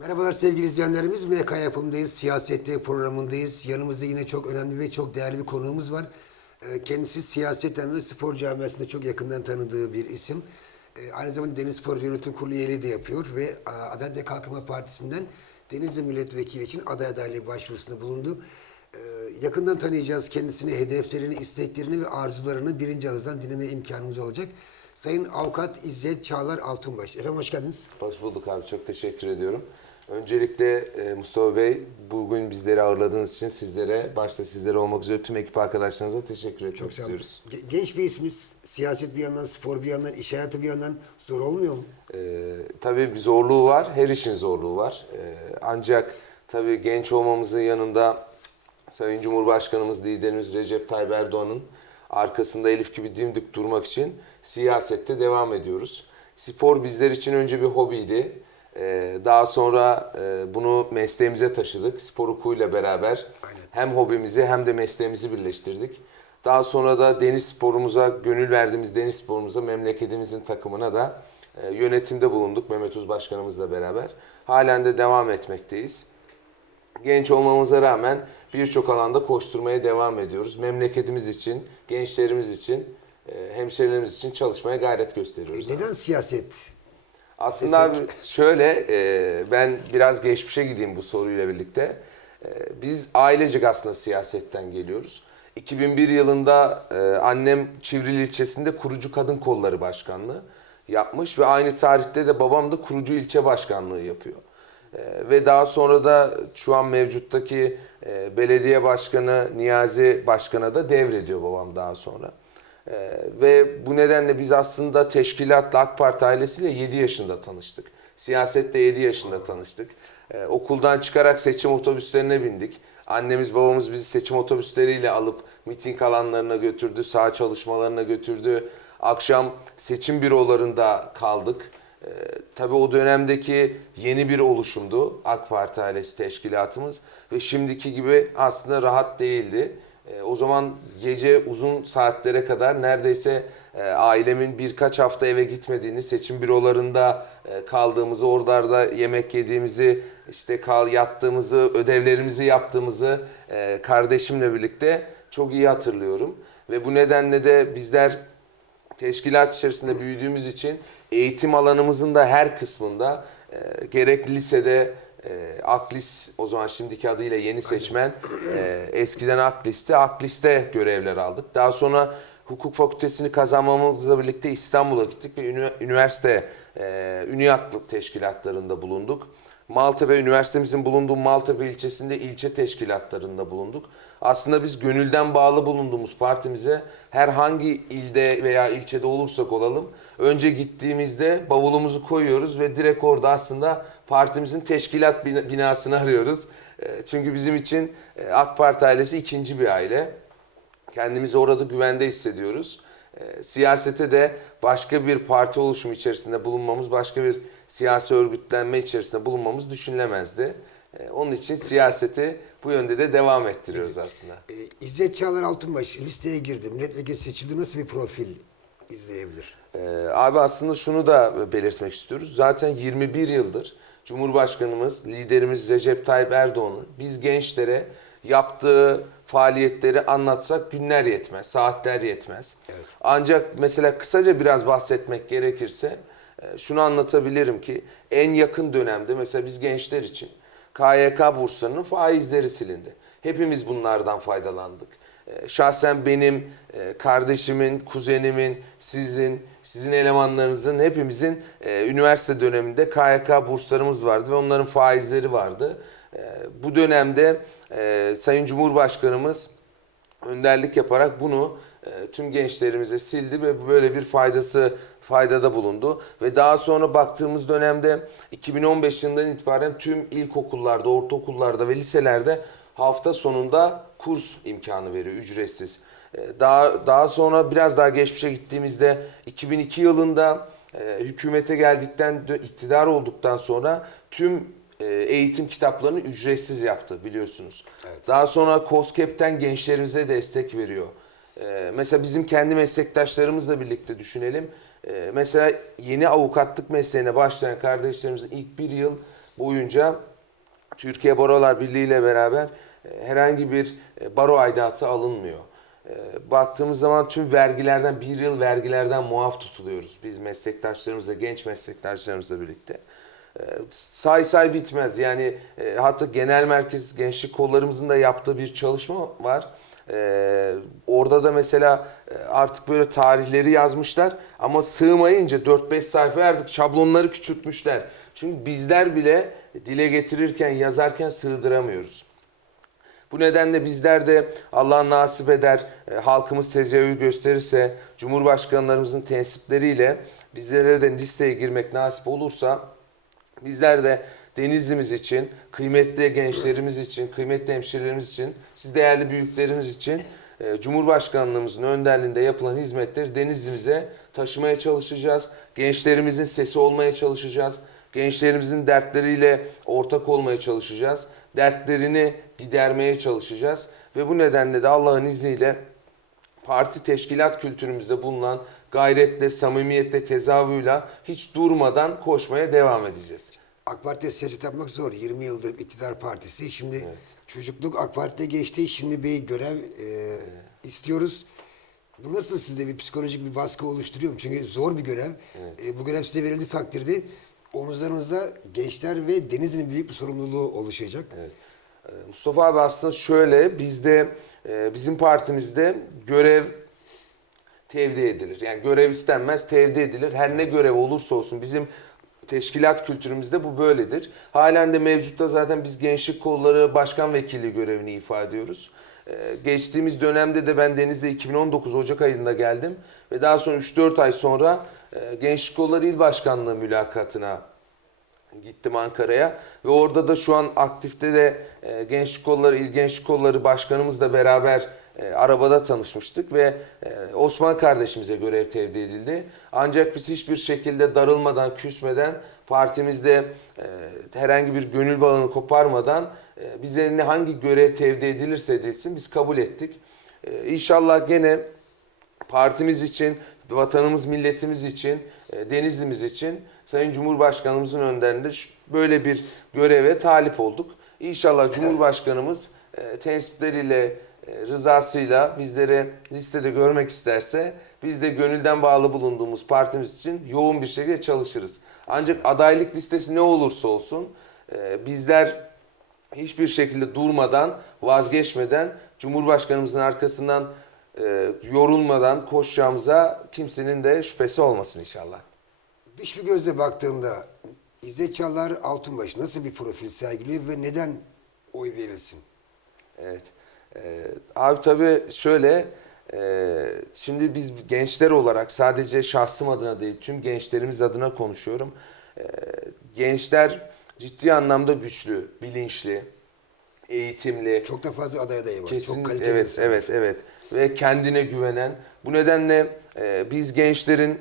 Merhabalar sevgili izleyenlerimiz. MK yapımdayız. Siyasette programındayız. Yanımızda yine çok önemli ve çok değerli bir konuğumuz var. Ee, Kendisi siyaseten ve spor camiasında çok yakından tanıdığı bir isim. Ee, Aynı zamanda Deniz Spor Yönetim Kurulu üyeliği de yapıyor ve e, Adalet ve Kalkınma Partisi'nden Denizli Milletvekili için aday adaylığı başvurusunda bulundu. Yakından tanıyacağız kendisini, hedeflerini, isteklerini ve arzularını birinci ağızdan dinleme imkanımız olacak. Sayın Avukat İzzet Çağlar Altınbaş. Efendim hoş geldiniz. Hoş bulduk abi. Çok teşekkür ediyorum. Öncelikle e, Mustafa Bey bugün bizleri ağırladığınız için sizlere, başta sizlere olmak üzere tüm ekip arkadaşlarınıza teşekkür etmek Çok sağ olun. istiyoruz. Ge- Genç bir ismiz. Siyaset bir yandan, spor bir yandan, iş hayatı bir yandan zor olmuyor mu? Ee, tabii bir zorluğu var. Her işin zorluğu var. Ee, ancak tabii genç olmamızın yanında Sayın Cumhurbaşkanımız, liderimiz Recep Tayyip Erdoğan'ın arkasında Elif gibi dimdik durmak için siyasette devam ediyoruz. Spor bizler için önce bir hobiydi. Ee, daha sonra e, bunu mesleğimize taşıdık. Spor hukukuyla beraber Aynen. hem hobimizi hem de mesleğimizi birleştirdik. Daha sonra da deniz sporumuza, gönül verdiğimiz deniz sporumuza, memleketimizin takımına da e, yönetimde bulunduk Mehmet Uz Başkanımızla beraber. Halen de devam etmekteyiz. Genç olmamıza rağmen birçok alanda koşturmaya devam ediyoruz. Memleketimiz için, gençlerimiz için, e, hemşehrilerimiz için çalışmaya gayret gösteriyoruz. Neden siyaset? Aslında abi şöyle e, ben biraz geçmişe gideyim bu soruyla birlikte. E, biz ailecek aslında siyasetten geliyoruz. 2001 yılında e, annem Çivril ilçesinde kurucu kadın kolları başkanlığı yapmış ve aynı tarihte de babam da kurucu ilçe başkanlığı yapıyor. E, ve daha sonra da şu an mevcuttaki e, belediye başkanı Niyazi Başkan'a da devrediyor babam daha sonra. Ee, ve bu nedenle biz aslında teşkilatla AK Parti ailesiyle 7 yaşında tanıştık. Siyasette 7 yaşında tanıştık. Ee, okuldan çıkarak seçim otobüslerine bindik. Annemiz babamız bizi seçim otobüsleriyle alıp miting alanlarına götürdü, saha çalışmalarına götürdü. Akşam seçim bürolarında kaldık. Ee, tabii o dönemdeki yeni bir oluşumdu AK Parti ailesi teşkilatımız ve şimdiki gibi aslında rahat değildi. E, o zaman gece uzun saatlere kadar neredeyse e, ailemin birkaç hafta eve gitmediğini, seçim bürolarında e, kaldığımızı, oralarda yemek yediğimizi, işte kal yattığımızı, ödevlerimizi yaptığımızı e, kardeşimle birlikte çok iyi hatırlıyorum. Ve bu nedenle de bizler teşkilat içerisinde büyüdüğümüz için eğitim alanımızın da her kısmında e, gerek lisede e, Aklis o zaman şimdiki adıyla yeni seçmen e, eskiden Aklis'te Aklis'te görevler aldık. Daha sonra hukuk fakültesini kazanmamızla birlikte İstanbul'a gittik ve üniversite e, üniyaklılık teşkilatlarında bulunduk. Maltepe Üniversitemizin bulunduğu Maltepe ilçesinde ilçe teşkilatlarında bulunduk. Aslında biz gönülden bağlı bulunduğumuz partimize herhangi ilde veya ilçede olursak olalım önce gittiğimizde bavulumuzu koyuyoruz ve direkt orada aslında partimizin teşkilat bina- binasını arıyoruz. E, Çünkü bizim için e, AK Parti ailesi ikinci bir aile. Kendimizi orada güvende hissediyoruz. E, siyasete de başka bir parti oluşumu içerisinde bulunmamız, başka bir siyasi örgütlenme içerisinde bulunmamız düşünülemezdi. E, onun için siyaseti bu yönde de devam ettiriyoruz aslında. Ee, İzzet Çağlar Altınbaş listeye girdi. Milletvekili seçildi. Nasıl bir profil izleyebilir? Ee, abi aslında şunu da belirtmek istiyoruz. Zaten 21 yıldır Cumhurbaşkanımız, liderimiz Recep Tayyip Erdoğan'ın biz gençlere yaptığı faaliyetleri anlatsak günler yetmez, saatler yetmez. Evet. Ancak mesela kısaca biraz bahsetmek gerekirse e, şunu anlatabilirim ki en yakın dönemde mesela biz gençler için KYK burslarının faizleri silindi. Hepimiz bunlardan faydalandık. E, Şahsen benim, e, kardeşimin, kuzenimin, sizin, sizin elemanlarınızın hepimizin üniversite döneminde KYK burslarımız vardı ve onların faizleri vardı. Bu dönemde e, Sayın Cumhurbaşkanımız önderlik yaparak bunu e, tüm gençlerimize sildi ve böyle bir faydası faydada bulundu. Ve daha sonra baktığımız dönemde 2015 yılından itibaren tüm ilkokullarda, ortaokullarda ve liselerde hafta sonunda kurs imkanı veriyor ücretsiz. E, Daha daha sonra biraz daha geçmişe gittiğimizde 2002 yılında e, hükümete geldikten iktidar olduktan sonra tüm eğitim kitaplarını ücretsiz yaptı biliyorsunuz. Evet. Daha sonra COSGAP'ten gençlerimize destek veriyor. E, mesela bizim kendi meslektaşlarımızla birlikte düşünelim. E, mesela yeni avukatlık mesleğine başlayan kardeşlerimizin ilk bir yıl boyunca Türkiye Barolar Birliği ile beraber e, herhangi bir e, baro aidatı alınmıyor. E, Baktığımız zaman tüm vergilerden, bir yıl vergilerden muaf tutuluyoruz. Biz meslektaşlarımızla, genç meslektaşlarımızla birlikte. Say say bitmez. Yani e, hatta genel merkez gençlik kollarımızın da yaptığı bir çalışma var. E, orada da mesela e, artık böyle tarihleri yazmışlar ama sığmayınca 4-5 sayfa verdik şablonları küçültmüşler. Çünkü bizler bile dile getirirken, yazarken sığdıramıyoruz. Bu nedenle bizler de Allah nasip eder, e, halkımız tezahür gösterirse, Cumhurbaşkanlarımızın tensipleriyle bizlere de listeye girmek nasip olursa, bizler de Denizli'miz için, kıymetli gençlerimiz için, kıymetli hemşehrilerimiz için, siz değerli büyüklerimiz için e, Cumhurbaşkanlığımızın önderliğinde yapılan hizmetleri Denizli'mize taşımaya çalışacağız. Gençlerimizin sesi olmaya çalışacağız. Gençlerimizin dertleriyle ortak olmaya çalışacağız. Dertlerini gidermeye çalışacağız. Ve bu nedenle de Allah'ın izniyle parti teşkilat kültürümüzde bulunan gayretle, samimiyetle, tezahürle hiç durmadan koşmaya devam edeceğiz. AK Parti'ye siyaset yapmak zor. 20 yıldır iktidar partisi. Şimdi çocukluk AK Parti'de geçti. Şimdi bir görev e, istiyoruz. Bu nasıl sizde bir psikolojik bir baskı oluşturuyor mu? Çünkü zor bir görev. E, bu görev size verildiği takdirde omuzlarınızda gençler ve denizin büyük bir sorumluluğu oluşacak. Ee, Mustafa abi aslında şöyle bizde e, bizim partimizde görev tevdi edilir. Yani görev istenmez tevdi edilir. Her ne görev olursa olsun bizim teşkilat kültürümüzde bu böyledir. Halen de mevcutta zaten biz gençlik kolları başkan vekili görevini ifade ediyoruz. Ee, Geçtiğimiz dönemde de ben Deniz'de 2019 Ocak ayında geldim ve daha sonra 3-4 ay sonra e, Gençlik Kolları İl Başkanlığı mülakatına Gittim Ankara'ya ve orada da şu an aktifte de e, Gençlik Kolları, İl Gençlik Kolları Başkanımızla beraber e, arabada tanışmıştık ve e, Osman kardeşimize görev tevdi edildi. Ancak biz hiçbir şekilde darılmadan, küsmeden, partimizde e, herhangi bir gönül bağını koparmadan e, bize ne hangi görev tevdi edilirse edilsin biz kabul ettik. E, İnşallah gene partimiz için, vatanımız, milletimiz için, e, Denizli'miz için Sayın Cumhurbaşkanımızın önderinde böyle bir göreve talip olduk. İnşallah Cumhurbaşkanımız e, tensipleriyle, e, rızasıyla bizleri listede görmek isterse biz de gönülden bağlı bulunduğumuz partimiz için yoğun bir şekilde çalışırız. Ancak adaylık listesi ne olursa olsun bizler hiçbir şekilde durmadan, vazgeçmeden, Cumhurbaşkanımızın arkasından e, yorulmadan koşacağımıza kimsenin de şüphesi olmasın inşallah. Dış bir gözle baktığımda İzzet Çağlar Altunbaş nasıl bir profil sergiliyor ve neden oy verilsin? Evet. Ee, abi tabii şöyle, e, şimdi biz gençler olarak sadece şahsım adına değil, tüm gençlerimiz adına konuşuyorum. Ee, gençler ciddi anlamda güçlü, bilinçli, eğitimli, Çok da fazla aday adayı var. Kesin, Çok kaliteli evet, insanlar. evet, evet. Ve kendine güvenen. Bu nedenle e, biz gençlerin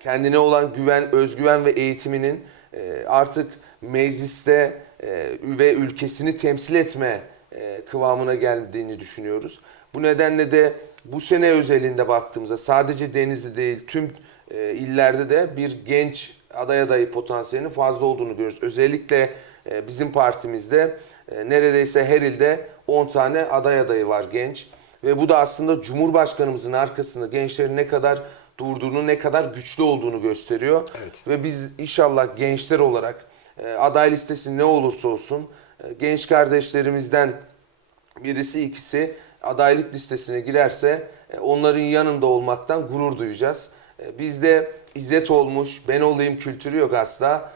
kendine olan güven, özgüven ve eğitiminin e, artık mecliste e, ve ülkesini temsil etme e, kıvamına geldiğini düşünüyoruz. Bu nedenle de bu sene özelinde baktığımızda sadece Denizli değil tüm e, illerde de bir genç aday adayı potansiyelinin fazla olduğunu görüyoruz. Özellikle e, bizim partimizde e, neredeyse her ilde 10 tane aday adayı var genç. Ve bu da aslında Cumhurbaşkanımızın arkasında gençlerin ne kadar durduğunu, ne kadar güçlü olduğunu gösteriyor. Evet. Ve biz inşallah gençler olarak e, aday listesi ne olursa olsun e, genç kardeşlerimizden birisi ikisi adaylık listesine girerse e, onların yanında olmaktan gurur duyacağız. Bizde İzzet olmuş, ben olayım kültürü yok asla.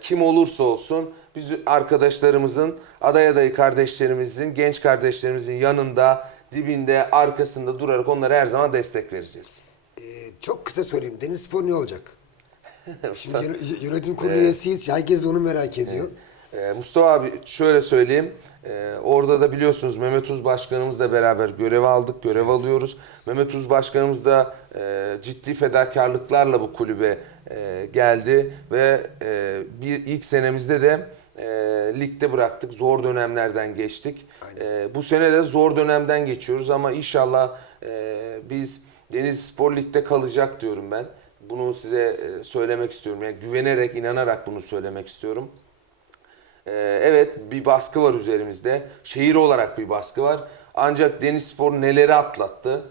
Kim olursa olsun biz arkadaşlarımızın, aday adayı kardeşlerimizin, genç kardeşlerimizin yanında, dibinde, arkasında durarak onlara her zaman destek vereceğiz. Ee, çok kısa sorayım. Deniz Spor ne olacak? Şimdi yön- yönetim kurulu üyesiyiz. Herkes onu merak ediyor. Ee, Mustafa abi şöyle söyleyeyim. Ee, orada da biliyorsunuz Mehmet Uz Başkanımızla beraber görev aldık, görev alıyoruz. Mehmet Uz Başkanımız da e, ciddi fedakarlıklarla bu kulübe e, geldi ve e, bir ilk senemizde de e, ligde bıraktık. Zor dönemlerden geçtik. E, bu sene de zor dönemden geçiyoruz ama inşallah e, biz Denizli Spor Lig'de kalacak diyorum ben. Bunu size e, söylemek istiyorum. Yani güvenerek, inanarak bunu söylemek istiyorum. Ee, evet bir baskı var üzerimizde. Şehir olarak bir baskı var. Ancak Denizspor neleri atlattı,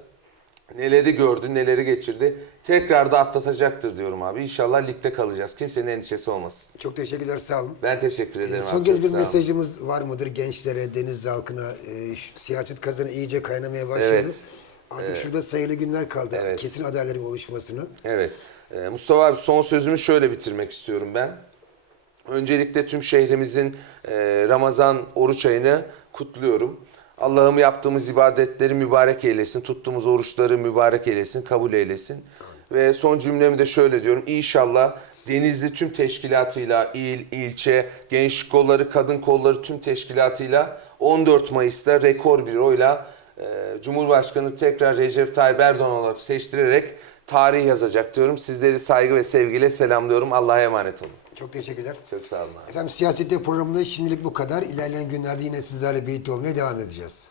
neleri gördü, neleri geçirdi. Tekrar da atlatacaktır diyorum abi. İnşallah ligde kalacağız. Kimsenin endişesi olmasın. Çok teşekkürler sağ olun. Ben teşekkür Ee, ederim Son abi. kez bir mesajımız var mıdır gençlere, deniz halkına? Ee, şu siyaset kazanı iyice kaynamaya başladı. Evet. Artık şurada sayılı günler kaldı. Evet. Kesin adayların oluşmasını. Evet. Ee, Mustafa abi son sözümü şöyle bitirmek istiyorum ben. Öncelikle tüm şehrimizin e, Ramazan oruç ayını kutluyorum. Allah'ım yaptığımız ibadetleri mübarek eylesin, tuttuğumuz oruçları mübarek eylesin, kabul eylesin. Ve son cümlemi de şöyle diyorum. İnşallah Denizli tüm teşkilatıyla, il, ilçe, gençlik kolları, kadın kolları tüm teşkilatıyla 14 Mayıs'ta rekor bir oyla e, Cumhurbaşkanı tekrar Recep Tayyip Erdoğan olarak seçtirerek tarih yazacak diyorum. Sizleri saygı ve sevgiyle selamlıyorum. Allah'a emanet olun. Çok teşekkürler. Çok sağ olun abi. Efendim siyasette programında şimdilik bu kadar. İlerleyen günlerde yine sizlerle birlikte olmaya devam edeceğiz.